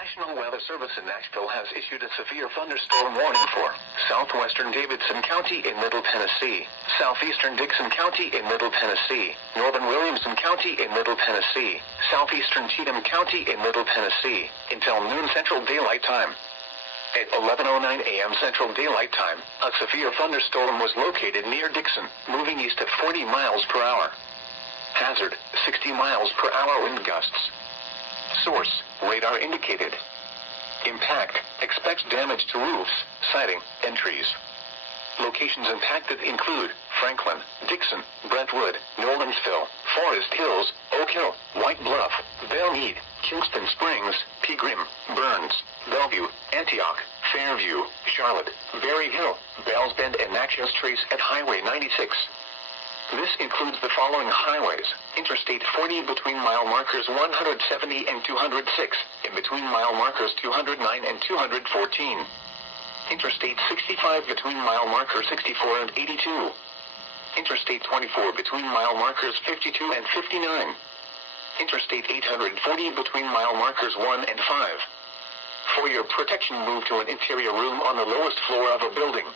National Weather Service in Nashville has issued a severe thunderstorm warning for southwestern Davidson County in Middle Tennessee, southeastern Dixon County in Middle Tennessee, northern Williamson County in Middle Tennessee, southeastern Cheatham County in Middle Tennessee, until noon Central Daylight Time. At 11:09 a.m. Central Daylight Time, a severe thunderstorm was located near Dixon, moving east at 40 miles per hour. Hazard, 60 miles per hour wind gusts. Source, radar indicated. Impact, expects damage to roofs, siding, and trees. Locations impacted include Franklin, Dixon, Brentwood, Nolensville, Forest Hills, Oak Hill, White Bluff, Belle Meade, Kingston Springs, Pegram, Burns, Bellevue, Antioch, Fairview, Charlotte, Berry Hill, Bells Bend, and Natchez Trace at Highway 96. This includes the following highways: Interstate 40 between mile markers 170 and 206, in between mile markers 209 and 214. Interstate 65 between mile markers 64 and 82. Interstate 24 between mile markers 52 and 59. Interstate 840 between mile markers 1 and 5. For your protection, move to an interior room on the lowest floor of a building.